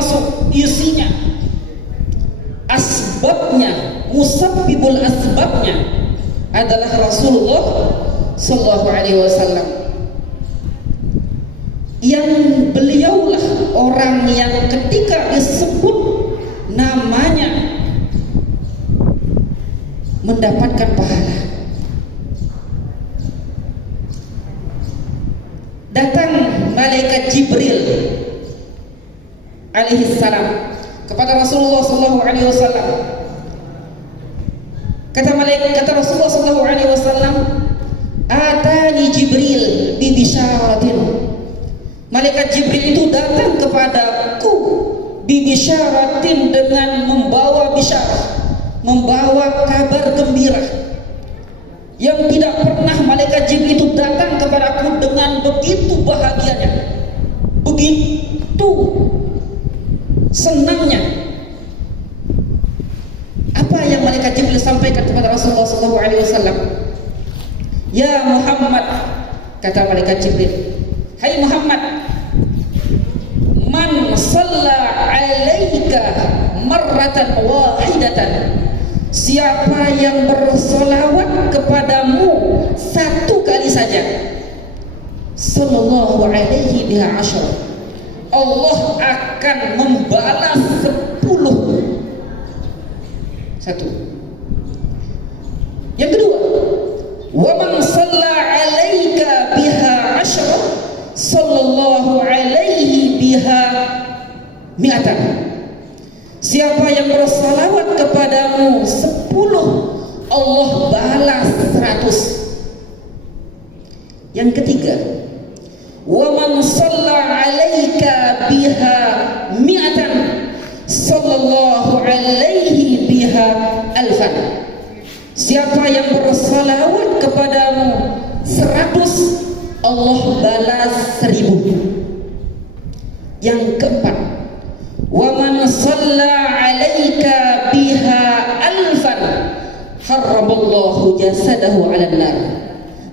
termasuk isinya, asbabnya, musabbibul asbabnya adalah Rasulullah sallallahu alaihi wasallam, yang beliaulah orang yang ketika disebut namanya mendapatkan pahala. Datang malaikat Jibril alaihi salam kepada Rasulullah sallallahu alaihi wasallam. Kata Rasulullah sallallahu alaihi wasallam, "Atani Jibril bi bisyaratin." Malaikat Jibril itu datang kepadaku bi bisyaratin, dengan membawa bisyarah, membawa kabar gembira yang tidak pernah malaikat Jibril itu datang kepadaku dengan begitu bahagianya, begitu senangnya. Apa yang malaikat Jibril sampaikan kepada Rasulullah SAW? Ya Muhammad, kata malaikat Jibril, hai Muhammad, man shalla alaika marratan wahidatan, siapa yang bersolawat kepadamu satu kali saja, sallallahu alaihi biha asyara, Allah akan membalas 10. Satu. Yang kedua, wa man shalla alaika biha asyara, sallallahu alaihi biha mi'atan, siapa yang bersalawat kepadamu 10, Allah balas 100. Yang ketiga, wa man shalla alaika biha mi'atan, sallallahu alaihi biha alfan, siapa yang bersalawat kepadamu 100, Allah balas 1000. Yang keempat, wa man shalla alaika biha alfan, harramallahu jasadahu 'alan nar,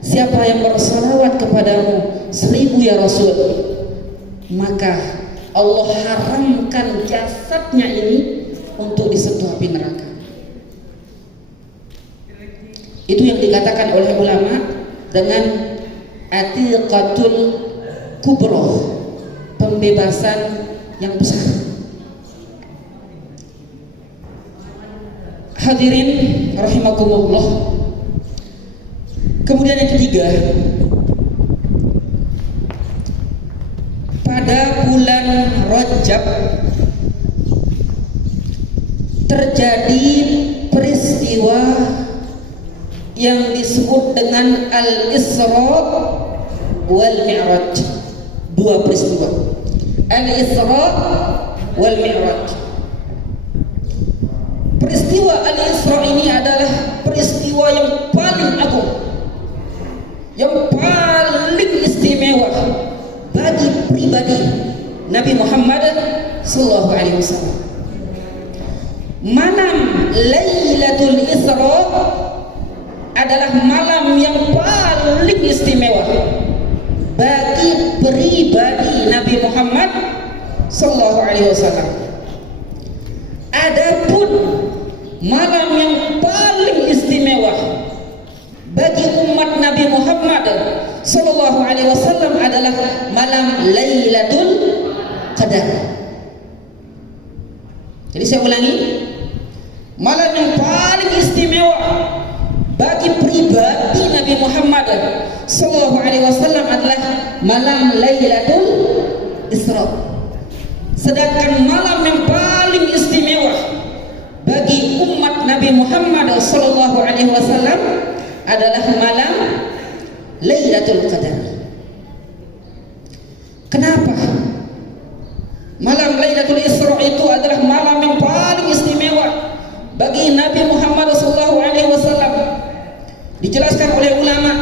siapa yang bersalawat kepadamu 1000 ya Rasul, maka Allah haramkan jasadnya ini untuk disentuh api neraka. Itu yang dikatakan oleh ulama dengan atiqatul kubra, pembebasan yang besar. Hadirin rahimakumullah. Kemudian yang ketiga, pada bulan Rajab terjadi peristiwa yang disebut dengan Al-Isra wal Mi'raj. Dua peristiwa, Al-Isra wal Mi'raj. Peristiwa Al-Isra ini adalah peristiwa yang paling agung, yang paling istimewa bagi pribadi Nabi Muhammad sallallahu alaihi wasallam. Malam Lailatul Isra adalah malam yang paling istimewa bagi pribadi Nabi Muhammad sallallahu alaihi wasallam. Adapun malam yang paling istimewa bagi umat Nabi Muhammad sallallahu alaihi wasallam adalah malam Lailatul Qadar. Jadi saya ulangi, malam yang paling istimewa bagi pribadi Nabi Muhammad sallallahu alaihi wasallam adalah malam Lailatul Isra. Sedangkan malam yang paling istimewa bagi umat Nabi Muhammad sallallahu alaihi wasallam adalah malam Lailatul Qadar. Kenapa? Malam Lailatul Isra itu adalah malam yang paling istimewa bagi Nabi Muhammad sallallahu alaihi wasallam. Dijelaskan oleh ulama,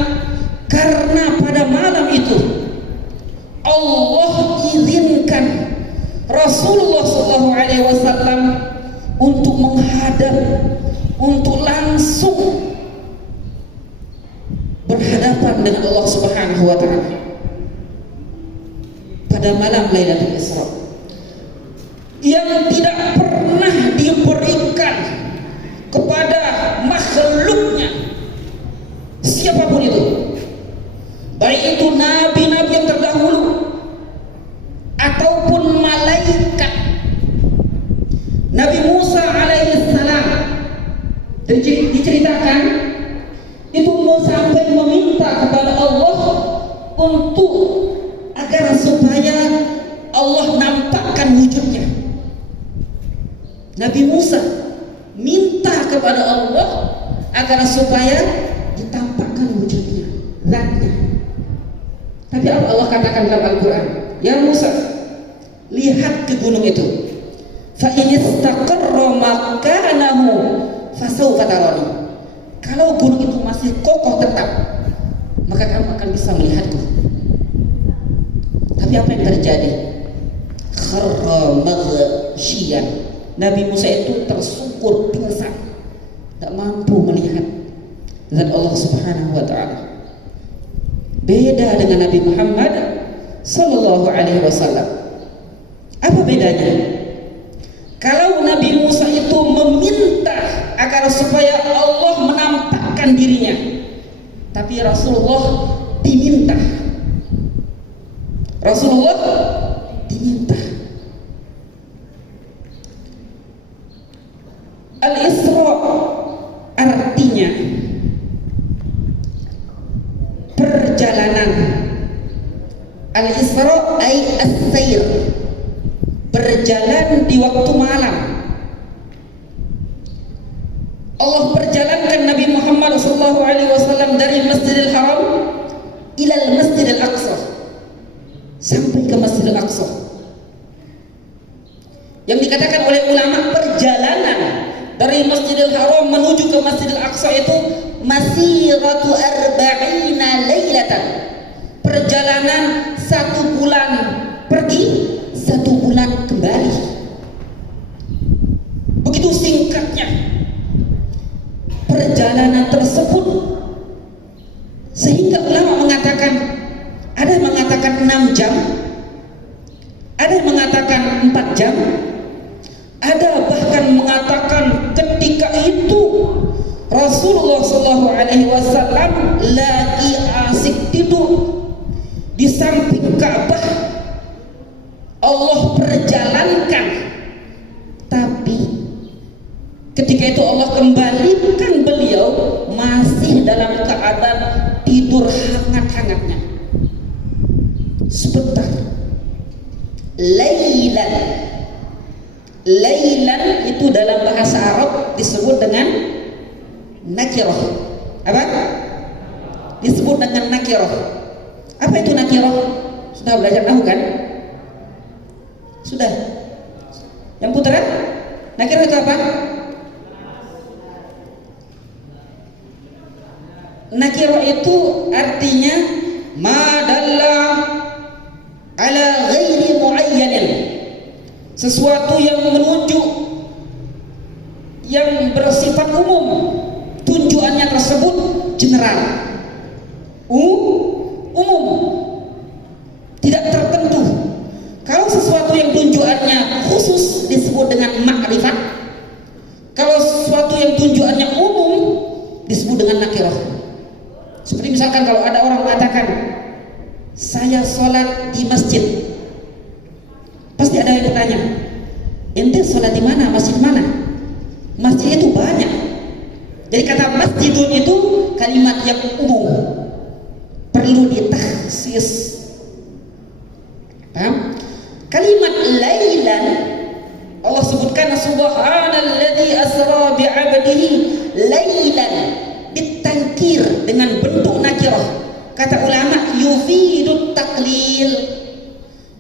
karena pada malam itu Allah izinkan Rasulullah sallallahu alaihi wasallam untuk menghadap, untuk langsung berhadapan dengan Allah Subhanahu wa taala pada malam Lailatul Isra. yang tidak pernah diberikan kepada makhluknya siapapun itu, baik itu nabi-nabi yang terdahulu ataupun malaikat. Nabi Musa alaihissalam diceritakan itu mau sampai meminta kepada Allah untuk agar supaya Allah nampakkan wujudnya. Nabi Musa minta kepada Allah agar supaya ditampakkan wujudnya, zatnya. Tapi Allah katakan dalam Al-Quran, ya Musa, lihat ke gunung itu, fa in istaqarra makanahu fasawfa tarani. Kalau gunung itu masih kokoh tetap, maka kamu akan bisa melihatku. Tapi apa yang terjadi? Kharra maghsyiyan. Nabi Musa itu tersungkur pingsan, tak mampu melihat zat Allah Subhanahu wa taala. Beda dengan Nabi Muhammad sallallahu alaihi wasallam. Apa bedanya? Kalau Nabi Musa itu meminta agar supaya Allah menampakkan dirinya, tapi Rasulullah diminta. Rasulullah diminta. Al-Isra artinya perjalanan. Al-Isra ay as-sayr, berjalan di waktu malam. Allah perjalankan Nabi Muhammad SAW dari Masjidil Haram ila Masjidil Aqsa, sampai ke Masjidil Aqsa. Yang dikatakan oleh ulama perjalanan dari Masjidil Haram menuju ke Masjidil Aqsa itu masiratu arba'ina lailatan, perjalanan 1 bulan pergi, 1 bulan kembali. Begitu singkatnya perjalanan tersebut, sehingga ulama mengatakan, ada yang mengatakan 6 jam, ada yang mengatakan 4 jam, ada bahkan mengatakan ketika itu Rasulullah SAW lagi asik tidur di samping Ka'bah. Allah perjalankan, tapi ketika itu Allah kembalikan beliau masih dalam keadaan tidur hangat-hangatnya. Sebentar. Lailan itu dalam bahasa Arab disebut dengan nakirah. Apa? Disebut dengan nakirah. Apa itu nakirah? Sudah belajar tahu kan? Sudah. Yang putra? Nakirah itu apa? Nakirah itu artinya madalla ala ghairi muayyanin, sesuatu yang menunjuk, yang bersifat umum, tujuannya tersebut general, umum, tidak tertentu. Kalau sesuatu yang tujuannya khusus disebut dengan ma'rifat, kalau sesuatu yang tujuannya umum disebut dengan nakirah. Seperti misalkan kalau ada orang mengatakan saya sholat di masjid, pasti ada yang bertanya, ente sholat di mana? Masjid mana? Masjid itu banyak. Jadi kata masjidun itu kalimat yang umum, perlu ditakhsis. Paham? Kalimat lailan Allah sebutkan subhanalladzi asra bi'abdihi lailan, ditankir dengan bentuk nakirah. Kata ulama yufidut taklil,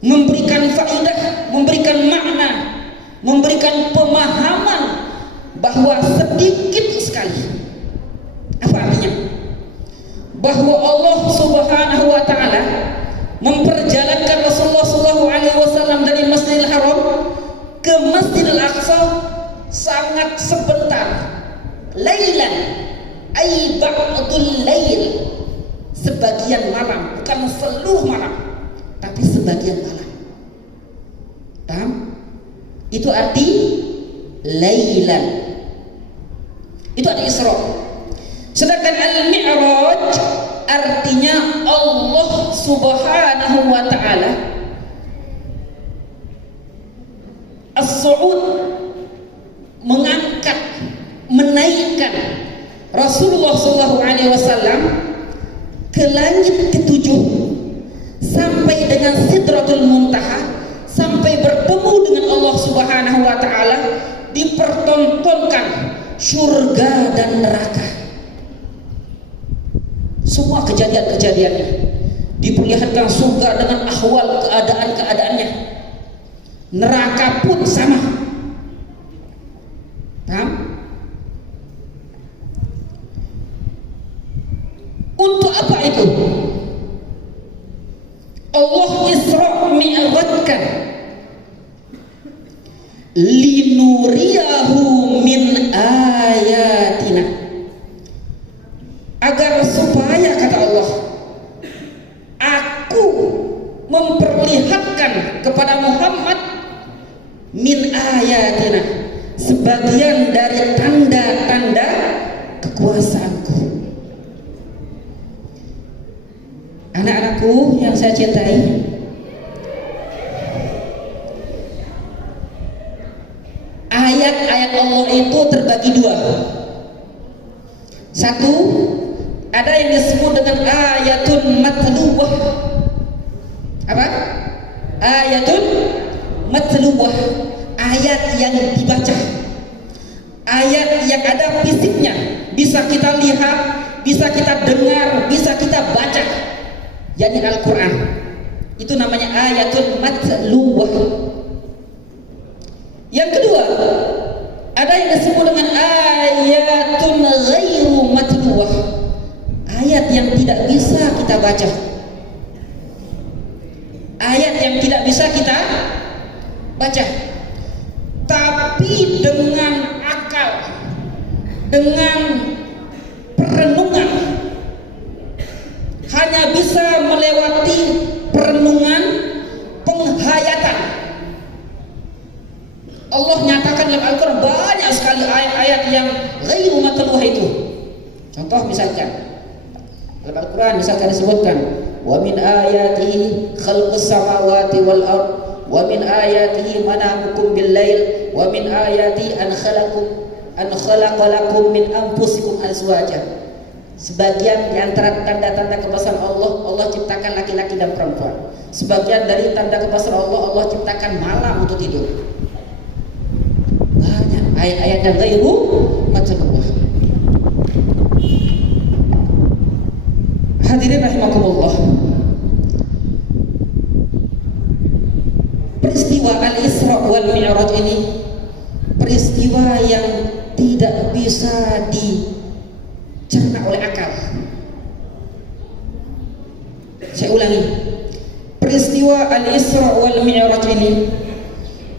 memberikan faidah, memberikan makna, memberikan pemahaman bahwa sedikit sekali. Apa artinya? Bahwa Allah Subhanahu wa taala memperjalankan Rasulullah SAW dari Masjidil Haram ke Masjidil Aqsa sangat sebentar. Lailan ay ba'dul lail, sebagian malam, bukan seluruh malam, tapi sebagian malam. Paham? Itu arti lailan. Itu arti Isra. Sedangkan al-Mi'raj artinya Allah Subhanahu wa taala as-su'ud, mengangkat, menaikkan Rasulullah SAW ke langit ketujuh sampai dengan Sidratul Muntaha, sampai bertemu dengan Allah Subhanahu wa taala, dipertontonkan surga dan neraka. Semua kejadian-kejadiannya diperlihatkan. Surga dengan ahwal keadaan-keadaannya, neraka pun sama. Paham? Untuk apa itu? Allah Isra Mi'rajkan linuriyahu min ayatina, agar supaya, kata Allah, aku memperlihatkan kepada Muhammad min ayatina, sebagian dari tanda-tanda kekuasaanku. Anak-anakku yang saya cintai, ayat-ayat Allah itu terbagi dua. Satu, ada yang disebut dengan ayatun matluwah. Apa? Ayatun matluwah, ayat yang dibaca, ayat yang ada fisiknya, bisa kita lihat, bisa kita dengar, bisa kita baca, yakni Al-Quran. Itu namanya ayatun matluwah. Yang kedua, ada yang disebut dengan ayatun ghairu matluwah, ayat yang tidak bisa kita baca, ayat yang tidak bisa kita baca, tapi dengan akal, dengan perenungan, hanya bisa melewati perenungan, penghayatan. Allah nyatakan dalam Al-Quran banyak sekali ayat-ayat yang ghairu matluwah itu. Contoh misalkan dalam Al-Quran misalkan disebutkan wa min ayatihi khalqus samawati wal ard wa min ayatihi manamukum bil lail wa min ayati an khalaqalakum min anfusikum azwaja. Sebagian di antara tanda-tanda kebesaran Allah, Allah ciptakan laki-laki dan perempuan. Sebagian dari tanda kebesaran Allah, Allah ciptakan malam untuk tidur. Banyak ayat-ayat yang ghairu matluwah. Hadirin rahimakumullah, peristiwa Al-Isra wal Mi'raj ini peristiwa yang tidak bisa dicerna oleh akal. Saya ulangi, peristiwa Al-Isra wal Mi'raj ini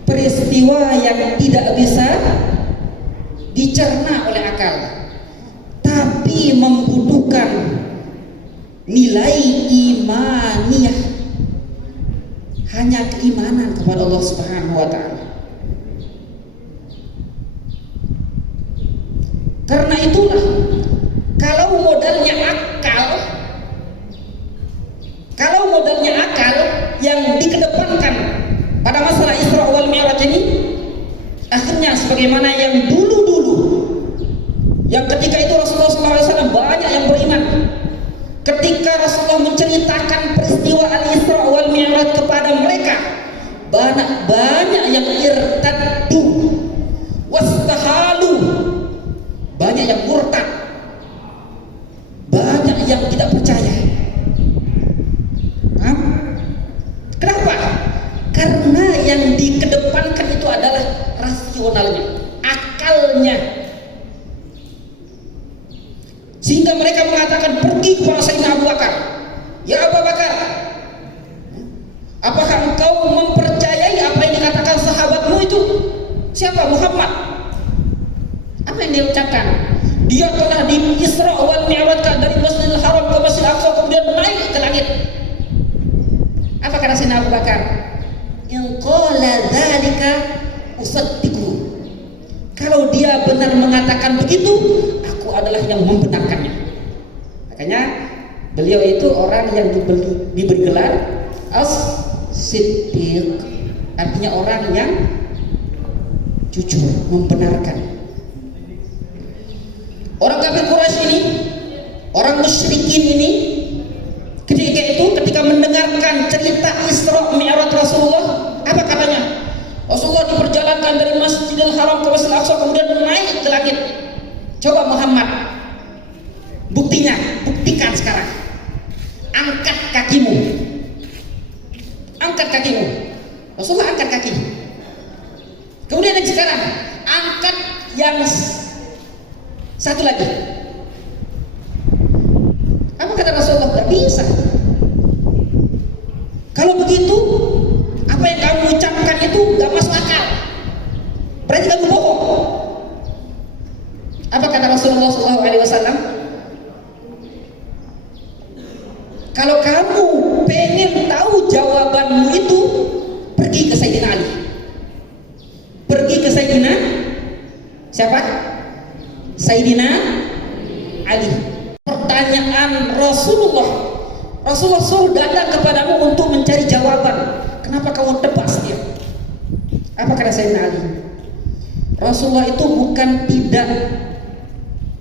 peristiwa yang tidak bisa dicerna oleh akal, tapi membutuhkan nilai imaniyah, hanya keimanan kepada Allah Subhanahu wa taala. Karena itulah, kalau modalnya akal yang dikedepankan pada masalah Isra wal Mi'raj ini, akhirnya sebagaimana yang dulu-dulu, yang ketika itu Rasulullah SAW banyak yang beriman. Ketika Rasulullah menceritakan peristiwa Al-Isra wal Mi'raj kepada mereka, banyak yang irtaddu wastahalu, banyak yang murtad, banyak yang tidak percaya. Kenapa? Karena yang dikedepankan itu adalah rasionalnya, akalnya. Sehingga mereka mengatakan, pergi kepada Sayyidina Abu Bakar. Ya Abu Bakar, apakah engkau mempercayai apa yang dikatakan sahabatmu itu? Siapa? Muhammad. Apa yang dia ucapkan? Dia telah di Isra wal Mi'rajkan dari Masjidil Haram ke Masjidil Aqsa, kemudian naik ke langit. Apa kata Sayyidina Abu Bakar? In qala dzalika Beliau itu orang yang diberi gelar As-Siddiq, artinya orang yang jujur, membenarkan. Orang kafir Quraisy ini, orang musyrikin ini, ketika mendengarkan cerita Isra Mi'raj Rasulullah, apa katanya? Rasulullah diperjalankan dari Masjidil Haram ke Masjidil Aqsa, kemudian naik ke langit. Coba Muhammad, buktinya, buktikan sekarang. Angkat kakimu. Angkat kakimu. Rasulullah angkat kaki. Kemudian yang sekarang, angkat yang satu lagi. Apa kata Rasulullah? Gak bisa. Kalau begitu, apa yang kamu ucapkan itu gak masuk akal. Berarti kamu bohong. Apa kata Rasulullah SAW? Kalau kamu pengen tahu jawabanmu itu, pergi ke Sayyidina Ali. Pergi ke Sayyidina siapa? Sayyidina Ali. Pertanyaan Rasulullah suruh datang kepadamu untuk mencari jawaban. Kenapa kamu tebas dia? Apa kata Sayyidina Ali? Rasulullah itu bukan tidak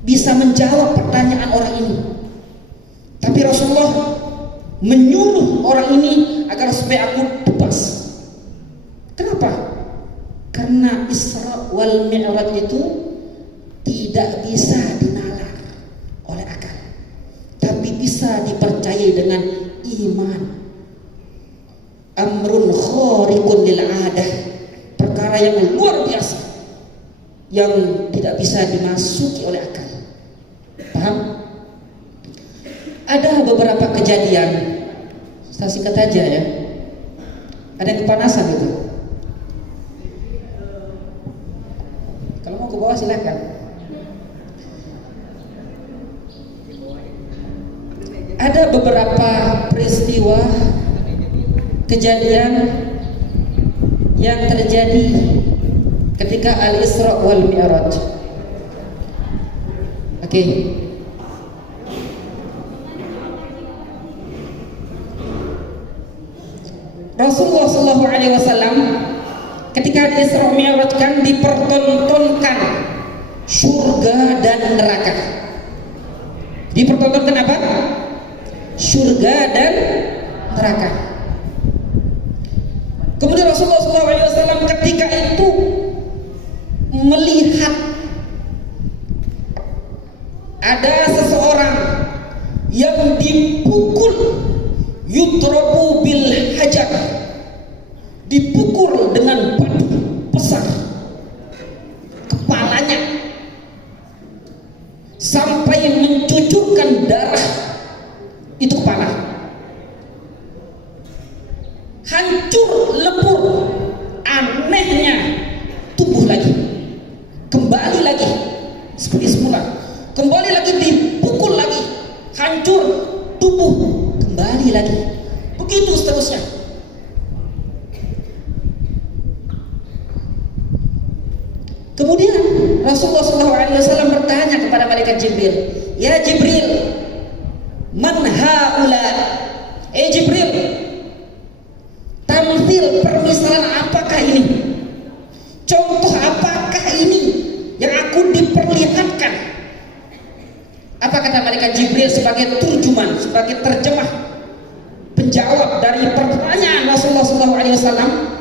bisa menjawab pertanyaan orang ini, tapi Rasulullah menyuruh orang ini agar supaya aku tebas. Kenapa? Karena Isra wal Mi'raj itu tidak bisa dinalar oleh akal, tapi bisa dipercayai dengan iman. Amrun khariqun lil 'adah, perkara yang luar biasa yang tidak bisa dimasuki oleh akal. Paham? Ada beberapa kejadian, saya singkat aja ya. Ada yang kepanasan itu. Kalau mau ke bawah silakan. Ada beberapa peristiwa kejadian yang terjadi ketika Al-Isra wal Mi'raj. Oke. Rasulullah SAW ketika di Isra Mi'raj kan dipertontonkan surga dan neraka. Dipertontonkan apa? Surga dan neraka. Kemudian Rasulullah SAW ketika itu melihat ada seseorang yang dipukul, yudrabu bil hajar, dipukul dengan batu besar kepalanya sampai mencucurkan darah itu kepala, hancur lebur. Anehnya tubuh lagi, kembali lagi seperti semula, kembali lagi dipukul lagi, hancur tubuh, kembali lagi, begitu seterusnya. Kemudian Rasulullah SAW bertanya kepada malaikat Jibril, ya Jibril, man haula? Jibril, tamthil, permisalan apakah ini? Contoh apakah ini yang aku diperlihatkan? Apa kata malaikat Jibril sebagai turjuman, sebagai terjemah, penjawab dari pertanyaan Rasulullah SAW?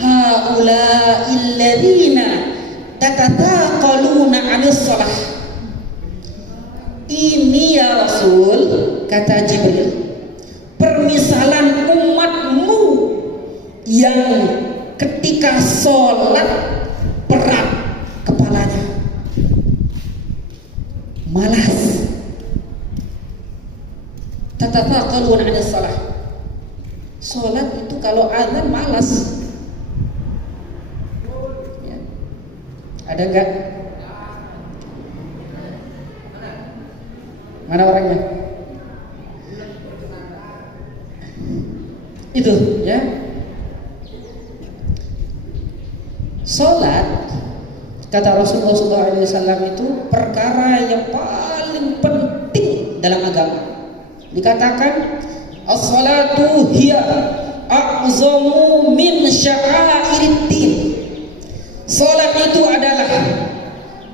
Haula'il ladzina tatataqaluna 'anis shalah. Ini ya Rasul, kata Jibril, permisalan umatmu yang ketika sholat berat kepalanya, malas. Tatataqaluna 'anis shalah. Sholat itu kalau azan malas. Ada enggak? Mana orangnya? Itu ya. Salat kata Rasulullah SAW itu perkara yang paling penting dalam agama. Dikatakan as-salatu hiya a'zamu min sya'airiddin. Salat itu adalah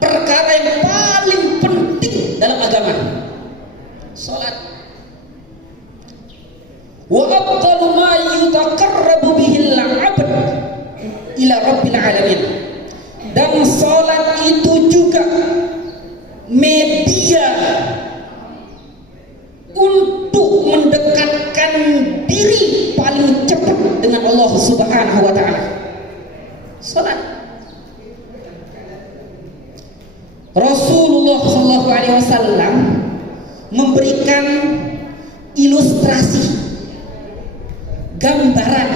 perkara yang paling penting dalam agama. Salat. Wa afdalu ma yutaqarrabu bihi al-'abd ila rabbil alamin. Dan salat itu juga media untuk mendekatkan diri paling cepat dengan Allah Subhanahu wa taala. Salat. Rasulullah sallallahu alaihi wasallam memberikan ilustrasi, gambaran